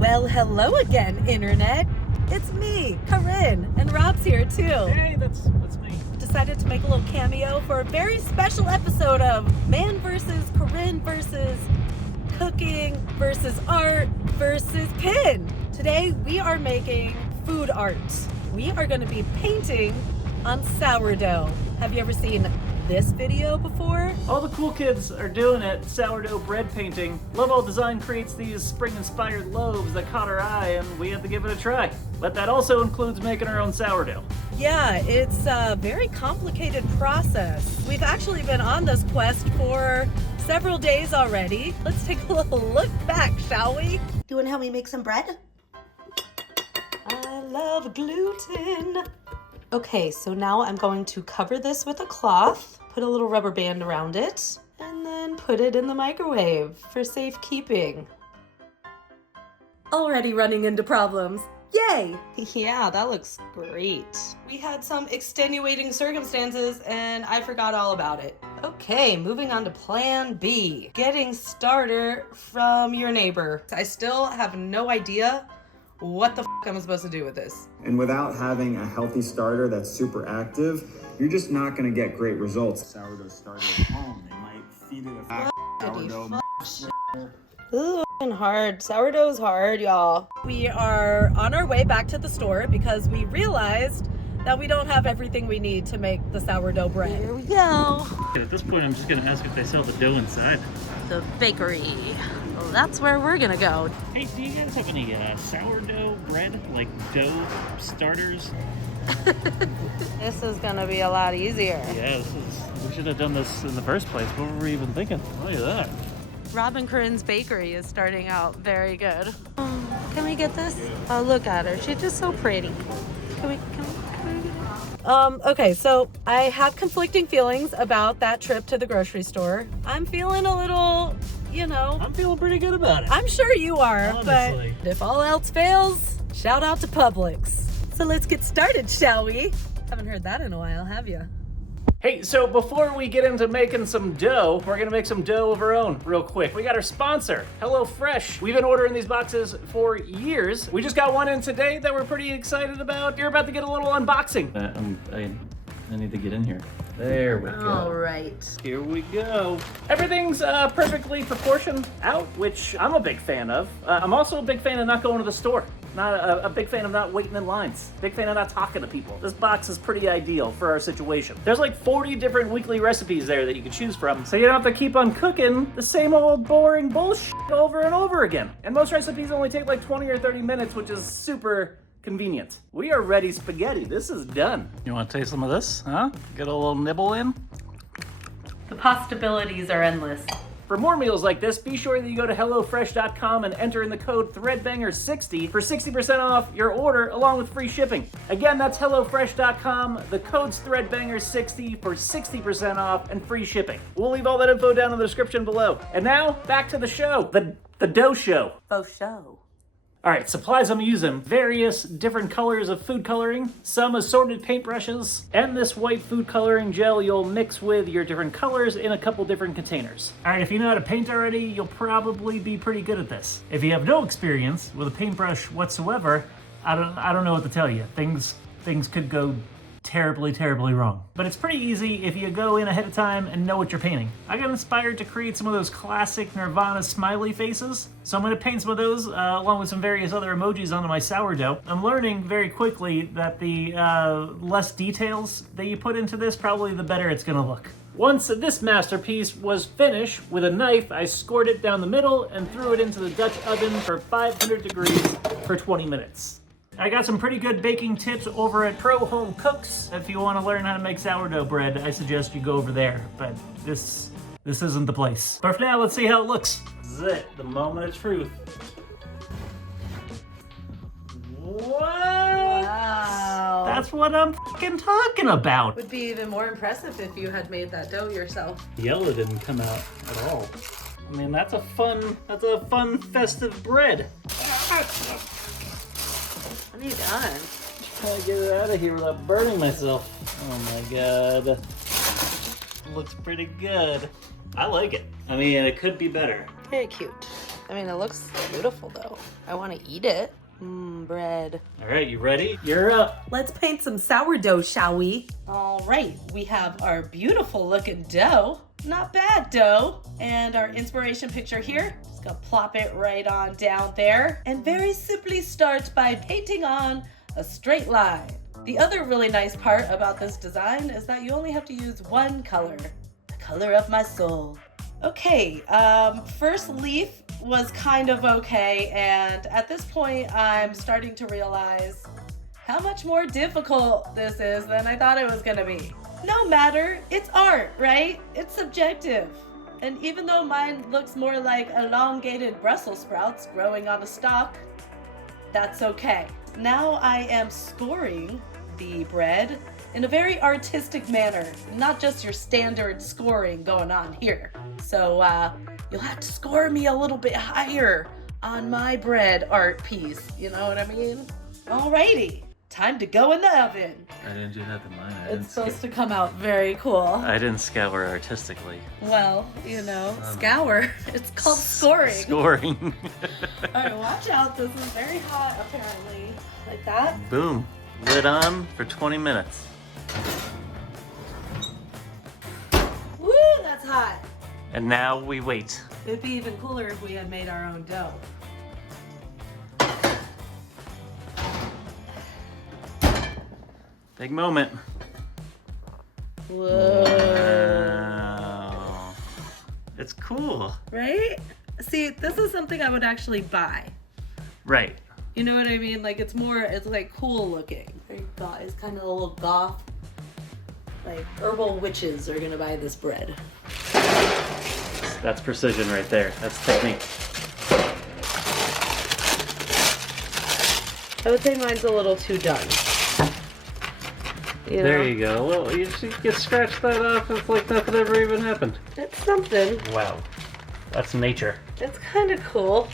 Well, hello again, Internet. It's me, Corinne, and Rob's here too. Hey, that's me. Decided to make a little cameo for a very special episode of Man versus Corinne versus Cooking versus Art versus Pin. Today we are making food art. We are going to be painting on sourdough. Have you ever seen this video before? All the cool kids are doing it. Sourdough bread painting. LOVEALLDESIGN creates these spring-inspired loaves that caught our eye, and we had to give it a try. But that also includes making our own sourdough. Yeah, it's a very complicated process. We've actually been on this quest for several days already. Let's take a little look back, shall we? You want to help me make some bread? I love gluten. Okay, so now I'm going to cover this with a cloth, put a little rubber band around it, and then put it in the microwave for safekeeping. Already running into problems. Yay! Yeah, that looks great. We had some extenuating circumstances and I forgot all about it. Okay, moving on to plan B. Getting starter from your neighbor. I still have no idea what the I'm supposed to do with this. And without having a healthy starter that's super active, you're just not gonna get great results. Sourdough starter at home, they might feed it a sourdough. This is hard. Sourdough's hard, y'all. We are on our way back to the store because we realized that we don't have everything we need to make the sourdough bread. Here we go. At this point, I'm just gonna ask if they sell the dough inside. The bakery. Well, that's where we're gonna go. Hey, do you guys have any sourdough bread, like dough starters? This is gonna be a lot easier. Yeah, we should have done this in the first place. What were we even thinking? Look at that. Rob and Corinne's bakery is starting out very good. Can we get this? Oh, look at her. She's just so pretty. Can we get it? Okay, so I have conflicting feelings about that trip to the grocery store. I'm feeling a little, I'm feeling pretty good about it. I'm sure you are, Honestly. but if all else fails, shout out to Publix. So let's get started, shall we? Haven't heard that in a while, have you? Hey, so before we get into making some dough, we're gonna make some dough of our own real quick. We got our sponsor, HelloFresh. We've been ordering these boxes for years. We just got one in today that we're pretty excited about. You're about to get a little unboxing. I need to get in here. There we go. All right. Here we go. Everything's perfectly proportioned out, which I'm a big fan of. I'm also a big fan of not going to the store. Not a big fan of not waiting in lines. Big fan of not talking to people. This box is pretty ideal for our situation. There's like 40 different weekly recipes there that you can choose from, so you don't have to keep on cooking the same old boring bullshit over and over again. And most recipes only take like 20 or 30 minutes, which is super convenient. We are ready spaghetti. This is done. You want to taste some of this, huh? Get a little nibble in? The possibilities are endless. For more meals like this, be sure that you go to HelloFresh.com and enter in the code ThreadBanger60 for 60% off your order along with free shipping. Again, that's HelloFresh.com. The code's ThreadBanger60 for 60% off and free shipping. We'll leave all that info down in the description below. And now, back to the show, the dough show. Faux show. All right, supplies I'm using. Various different colors of food coloring, some assorted paintbrushes, and this white food coloring gel you'll mix with your different colors in a couple different containers. All right, if you know how to paint already, you'll probably be pretty good at this. If you have no experience with a paintbrush whatsoever, I don't know what to tell you. Things could go terribly wrong. But it's pretty easy if you go in ahead of time and know what you're painting. I got inspired to create some of those classic Nirvana smiley faces, so I'm going to paint some of those along with some various other emojis onto my sourdough. I'm learning very quickly that the less details that you put into this, probably the better it's going to look. Once this masterpiece was finished, with a knife, I scored it down the middle and threw it into the Dutch oven for 500 degrees for 20 minutes. I got some pretty good baking tips over at Pro Home Cooks. If you want to learn how to make sourdough bread, I suggest you go over there. But this isn't the place. But for now, let's see how it looks. This is it, the moment of truth. What? Wow. That's what I'm fucking talking about. Would be even more impressive if you had made that dough yourself. The yellow didn't come out at all. I mean, that's a fun festive bread. What are you done? Trying to get it out of here without burning myself. Oh my god. Looks pretty good. I like it. I mean, it could be better. Very cute. I mean, it looks beautiful though. I want to eat it. Bread. All right, you ready? You're up. Let's paint some sourdough, shall we? All right, we have our beautiful looking dough. Not bad dough. And our inspiration picture here. Just gonna plop it right on down there. And very simply start by painting on a straight line. The other really nice part about this design is that you only have to use one color, the color of my soul. Okay, first leaf was kind of okay, and at this point I'm starting to realize how much more difficult this is than I thought it was gonna be. No matter, it's art, right? It's subjective. And even though mine looks more like elongated Brussels sprouts growing on a stalk, that's okay. Now I am scoring the bread in a very artistic manner, not just your standard scoring going on here. So you'll have to score me a little bit higher on my bread art piece, you know what I mean? Alrighty, time to go in the oven. I didn't do that to mine. It's supposed to come out very cool. I didn't scour artistically. Well, you know, scour. It's called scoring. Scoring. Alright, watch out. This is very hot, apparently. Like that. Boom. Lid on for 20 minutes. Woo, that's hot. And now we wait. It'd be even cooler if we had made our own dough. Big moment. Whoa. Wow. It's cool. Right? See, this is something I would actually buy. Right. You know what I mean? Like, it's like cool looking. It's kind of a little goth. Like, herbal witches are gonna buy this bread. That's precision right there. That's technique. I would say mine's a little too done. You know? There you go. Well, you scratch that off. It's like nothing ever even happened. It's something. Wow. That's nature. It's kind of cool.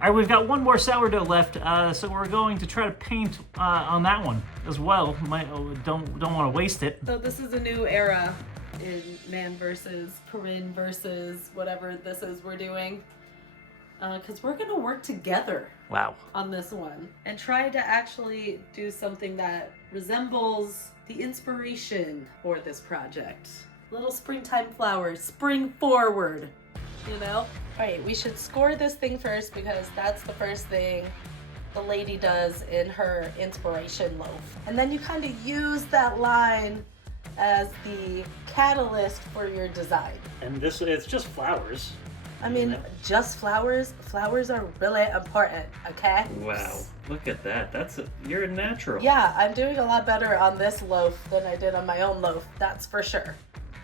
All right, we've got one more sourdough left, so we're going to try to paint on that one as well. Don't want to waste it. So this is a new era in Man versus Corinne versus whatever this is we're doing. Because we're going to work together. Wow. On this one. And try to actually do something that resembles the inspiration for this project. Little springtime flowers. Spring forward. You know? Alright, we should score this thing first because that's the first thing the lady does in her inspiration loaf. And then you kind of use that line as the catalyst for your design. And it's just flowers. I mean, just flowers? Flowers are really important, okay? Wow, look at that. You're a natural. Yeah, I'm doing a lot better on this loaf than I did on my own loaf, that's for sure.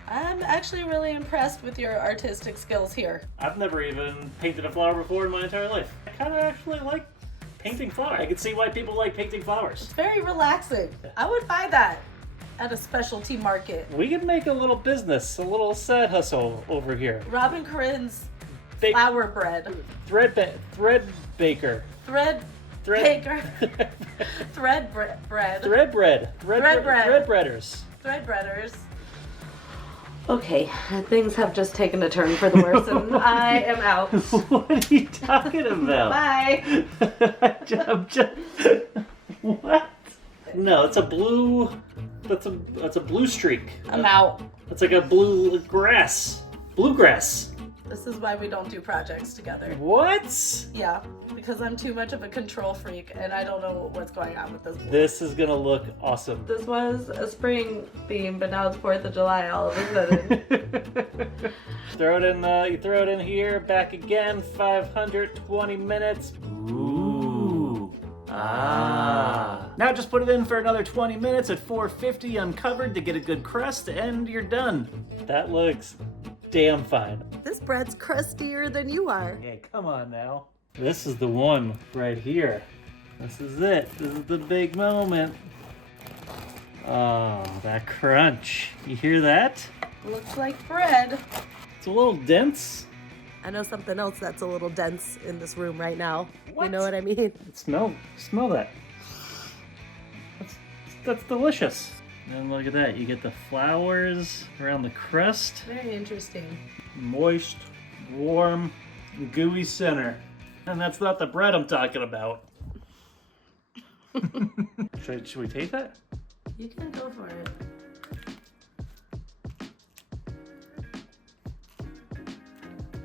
I'm actually really impressed with your artistic skills here. I've never even painted a flower before in my entire life. I kind of actually like painting flowers. I can see why people like painting flowers. It's very relaxing. I would buy that at a specialty market. We can make a little business, a little side hustle over here. Robin Corinne's flower bread. ThreadBanger. Thread baker. Thread bread. Threadbreaders. Threadbreaders. Okay, things have just taken a turn for the worse, and I am out. What are you talking about? Bye. I'm just what? No, it's a blue. That's a blue streak. I'm out. It's like a blue grass. Bluegrass. This is why we don't do projects together. What? Yeah, because I'm too much of a control freak and I don't know what's going on with this. This is gonna look awesome. This was a spring theme, but now it's 4th of July all of a sudden. Throw it in. You throw it in here. Back again. 520 minutes. Ooh. Ah. Now just put it in for another 20 minutes at 450 uncovered to get a good crust, and you're done. That looks damn fine. This bread's crustier than you are. Hey, come on now. This is the one right here. This is it. This is the big moment. Oh, that crunch. You hear that? Looks like bread. It's a little dense. I know something else that's a little dense in this room right now. What? You know what I mean? Smell that. That's delicious. And look at that. You get the flowers around the crust. Very interesting. Moist, warm. the gooey center. And that's not the bread I'm talking about. Should we taste it? You can go for it.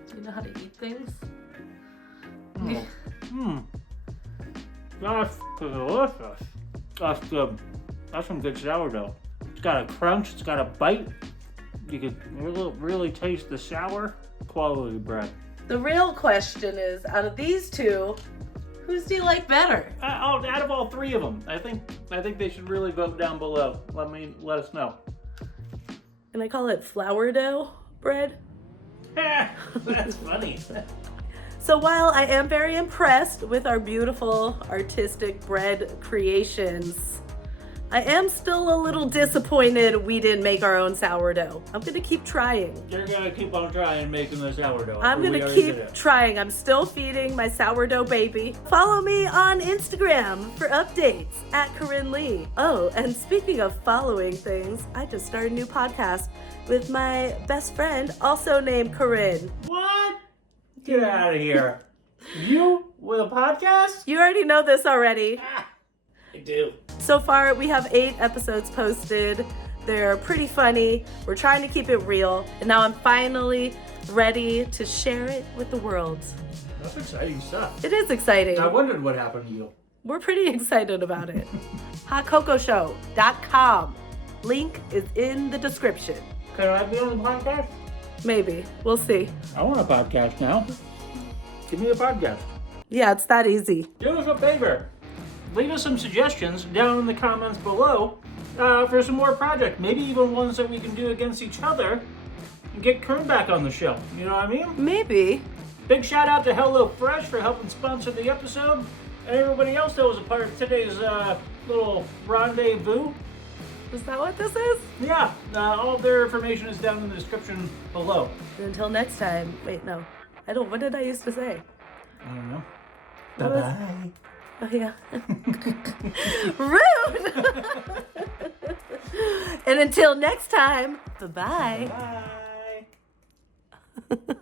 Do you know how to eat things? That's delicious. That's good. That's some good sourdough. It's got a crunch, it's got a bite. You can really taste the sour quality bread. The real question is, out of these two, whose do you like better? Out of all three of them, I think they should really vote down below. Let us know. Can I call it flour dough bread? That's funny. So while I am very impressed with our beautiful artistic bread creations, I am still a little disappointed we didn't make our own sourdough. I'm gonna keep trying. You're gonna keep on trying making the sourdough. I'm gonna keep trying. I'm still feeding my sourdough baby. Follow me on Instagram for updates at Corinne Lee. Oh, and speaking of following things, I just started a new podcast with my best friend, also named Corinne. What? Get out of here. You with a podcast? You already know this already. I do. So far, we have 8 episodes posted. They're pretty funny. We're trying to keep it real. And now I'm finally ready to share it with the world. That's exciting stuff. It is exciting. I wondered what happened to you. We're pretty excited about it. HotCocoShow.com. Link is in the description. Can I be on the podcast? Maybe. We'll see. I want a podcast now. Give me a podcast. Yeah, it's that easy. Do us a favor. Leave us some suggestions down in the comments below for some more projects. Maybe even ones that we can do against each other and get Corinne back on the show. You know what I mean? Maybe. Big shout out to HelloFresh for helping sponsor the episode and everybody else that was a part of today's little rendezvous. Is that what this is? Yeah, all of their information is down in the description below. And until next time. Wait, no. What did I used to say? I don't know. What was- Bye-bye. Oh, yeah. Rude! And until next time, bye-bye. Bye.